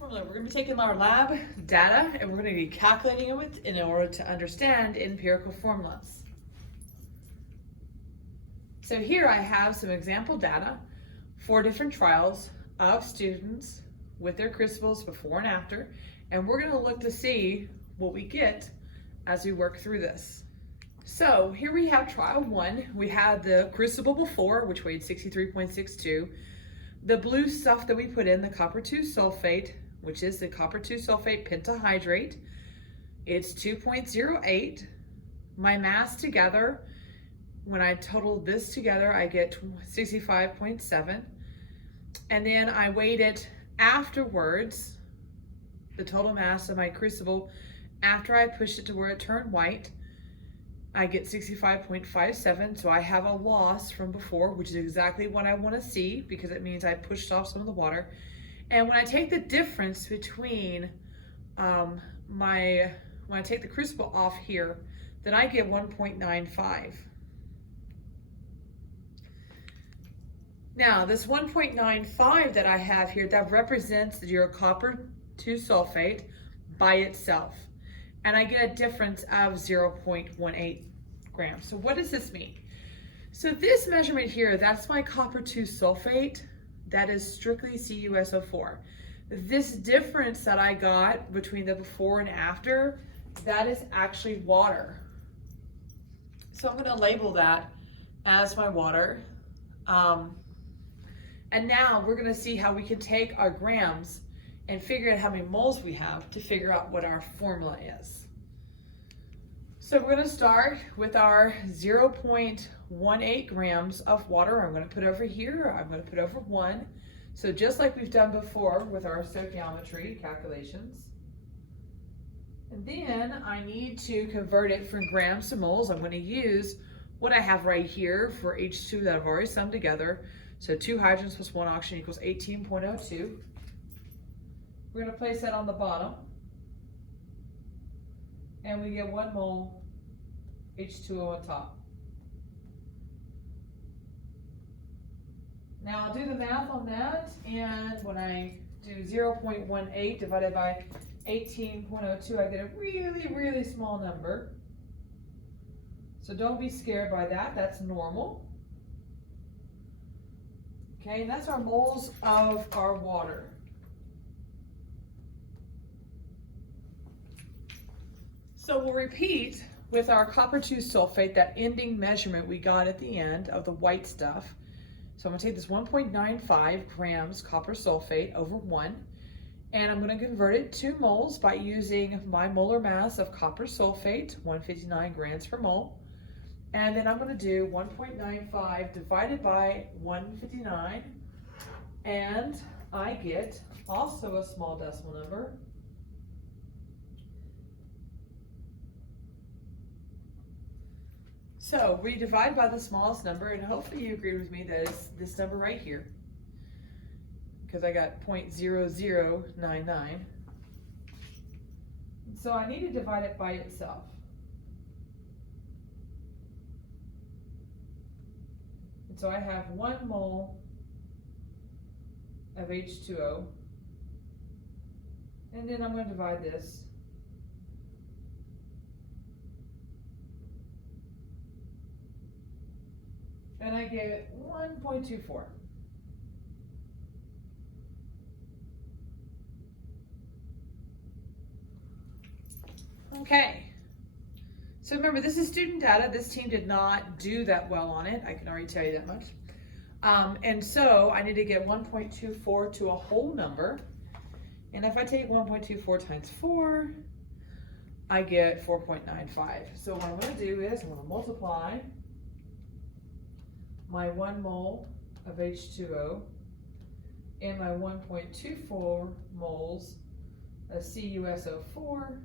formula. We're going to be taking our lab data and we're going to be calculating it in order to understand empirical formulas. So here I have some example data for different trials of students with their crucibles before and after, and we're going to look to see what we get as we work through this. So here we have trial 1. We had the crucible before, which weighed 63.62. The blue stuff that we put in, the copper 2 sulfate, which is the copper 2 sulfate pentahydrate, it's 2.08. My mass together, when I total this together, I get 65.7. And then I weighed it afterwards, the total mass of my crucible, after I pushed it to where it turned white, I get 65.57, so I have a loss from before, which is exactly what I want to see because it means I pushed off some of the water. And when I take the difference between when I take the crucible off here, then I get 1.95. Now, this 1.95 that I have here, that represents your copper 2 sulfate by itself. And I get a difference of 0.18 grams. So what does this mean? So this measurement here, that's my copper 2 sulfate. That is strictly CuSO4. This difference that I got between the before and after, that is actually water. So I'm going to label that as my water. And now we're going to see how we can take our grams and figure out how many moles we have to figure out what our formula is. So we're going to start with our 0.18 grams of water. I'm going to put over here, I'm going to put over 1. So just like we've done before with our stoichiometry calculations. And then I need to convert it from grams to moles. I'm going to use what I have right here for H2 that I've already summed together. So 2 hydrogens plus 1 oxygen equals 18.02. We're going to place that on the bottom, and we get 1 mole H2O on top. Now I'll do the math on that, and when I do 0.18 divided by 18.02, I get a really, really small number. So don't be scared by that, that's normal. Okay, and that's our moles of our water. So we'll repeat with our copper 2 sulfate, that ending measurement we got at the end of the white stuff. So I'm going to take this 1.95 grams copper sulfate over 1, and I'm going to convert it to moles by using my molar mass of copper sulfate, 159 grams per mole. And then I'm going to do 1.95 divided by 159, and I get also a small decimal number, so we divide by the smallest number, and hopefully you agree with me that it's this number right here, because I got 0.0099. So I need to divide it by itself. And so I have 1 mole of H2O, and then I'm going to divide this and I get 1.24. Okay, so remember, this is student data. This team did not do that well on it. I can already tell you that much. And so I need to get 1.24 to a whole number. And if I take 1.24 times 4, I get 4.95. So what I'm going to do is I'm going to multiply my 1 mole of H2O and my 1.24 moles of CuSO4.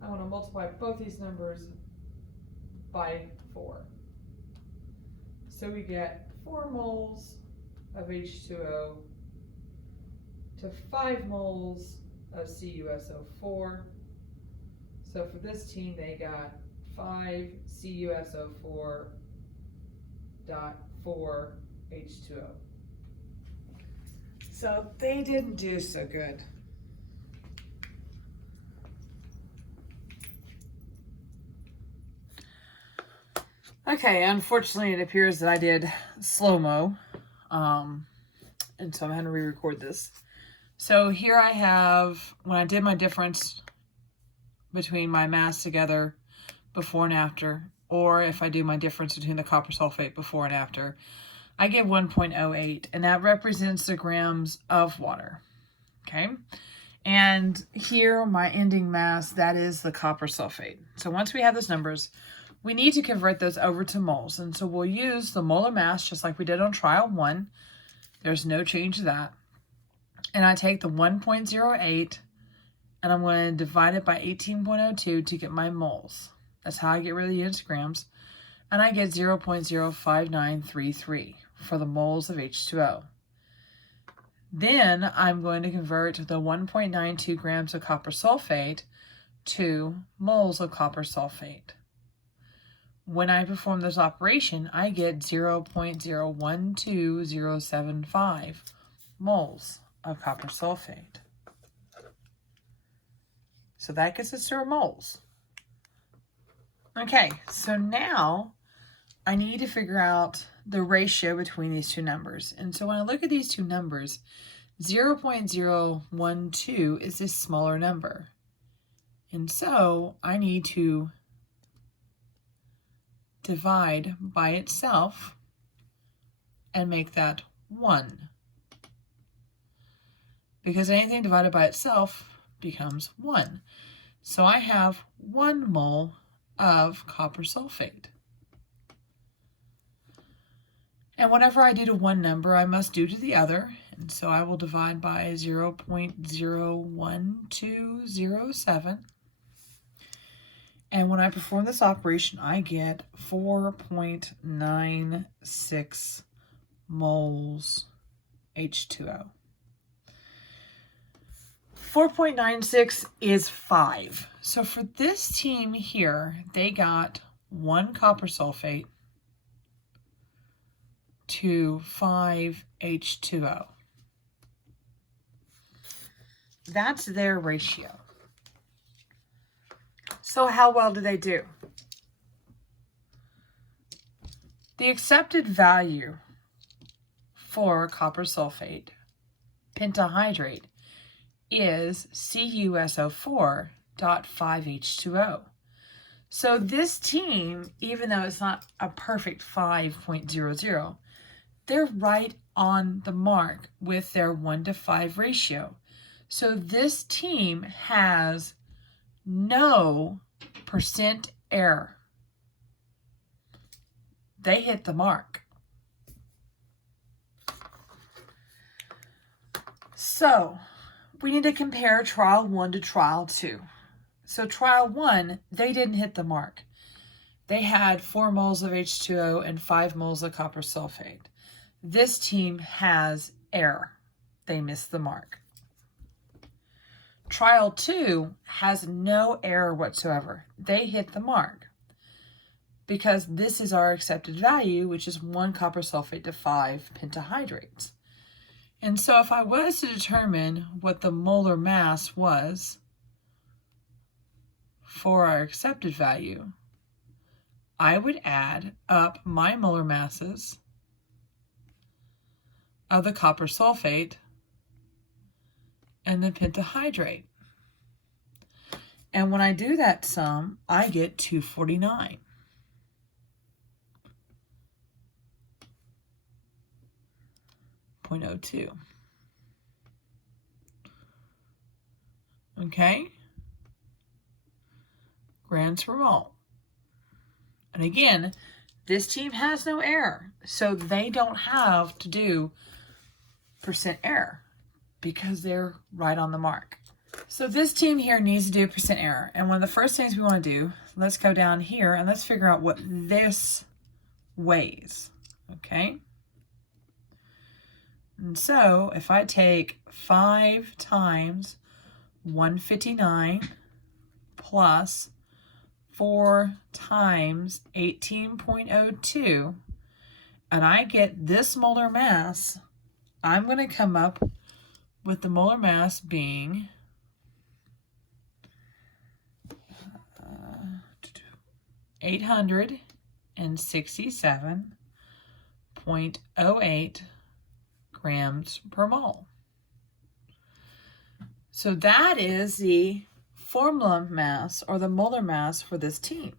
I want to multiply both these numbers by 4. So we get 4 moles of H2O to 5 moles of CuSO4. So for this team, they got 5 CuSO4.4 H2O. So they didn't do so good. Okay, unfortunately it appears that I did slow-mo. And so I'm going to re-record this. So here I have, when I did my difference between my mass together before and after, or if I do my difference between the copper sulfate before and after, I get 1.08, and that represents the grams of water, okay? And here, my ending mass, that is the copper sulfate. So once we have those numbers, we need to convert those over to moles. And so we'll use the molar mass just like we did on trial 1. There's no change to that. And I take the 1.08 and I'm going to divide it by 18.02 to get my moles. That's how I get rid of the units grams. And I get 0.05933 for the moles of H2O. Then I'm going to convert the 1.92 grams of copper sulfate to moles of copper sulfate. When I perform this operation, I get 0.012075 moles of copper sulfate. So that gets us to our moles. Okay, so now I need to figure out the ratio between these two numbers. And so when I look at these two numbers, 0.012 is this smaller number. And so I need to divide by itself and make that 1. Because anything divided by itself becomes 1. So I have 1 mole of copper sulfate. And whenever I do to one number, I must do to the other. And so I will divide by 0.01207. And when I perform this operation, I get 4.96 moles H2O. 4.96 is 5. So for this team here, they got 1 copper sulfate to 5 H2O. That's their ratio. So how well do they do? The accepted value for copper sulfate pentahydrate is CuSO4.5H2O. So this team, even though it's not a perfect 5.00, they're right on the mark with their 1 to 5 ratio. So this team has no percent error. They hit the mark. So we need to compare trial 1 to trial 2. So trial 1, they didn't hit the mark. They had 4 moles of H2O and 5 moles of copper sulfate. This team has error. They missed the mark. Trial 2 has no error whatsoever. They hit the mark because this is our accepted value, which is 1 copper sulfate to 5 pentahydrates. And so if I was to determine what the molar mass was for our accepted value, I would add up my molar masses of the copper sulfate and the pentahydrate. And when I do that sum, I get 249.02. Okay? Grams per mole. And again, this team has no error, so they don't have to do percent error because they're right on the mark. So this team here needs to do percent error. And one of the first things we want to do, let's go down here and let's figure out what this weighs, okay? And so if I take 5 times 159 plus 4 times 18.02, and I get this molar mass, I'm going to come up with the molar mass being 867.08 grams per mole. So that is the formula mass or the molar mass for this team.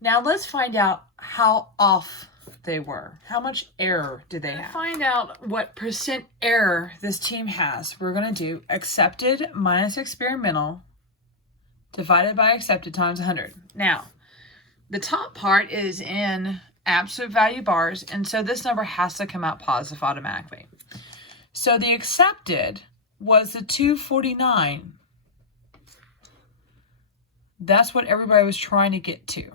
Now let's find out how off they were. How much error did they have? To find out what percent error this team has, we're going to do accepted minus experimental divided by accepted times 100. Now, the top part is in absolute value bars, and so this number has to come out positive automatically. So the accepted was the 249. That's what everybody was trying to get to.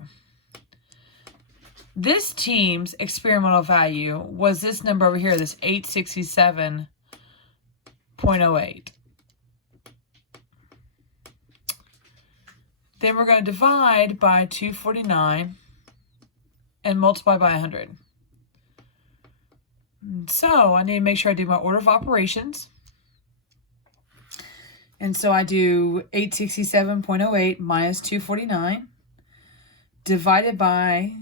This team's experimental value was this number over here, this 867.08. Then we're going to divide by 249 and multiply by 100. So I need to make sure I do my order of operations. And so I do 867.08 minus 249 divided by,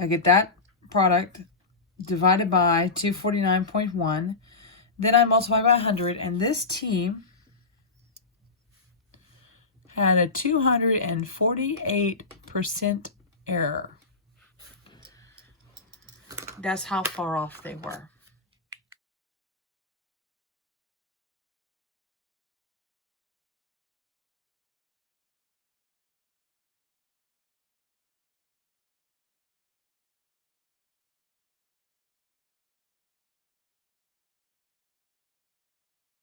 I get that product, divided by 249.1. Then I multiply by 100, and this team had a 248% error. That's how far off they were.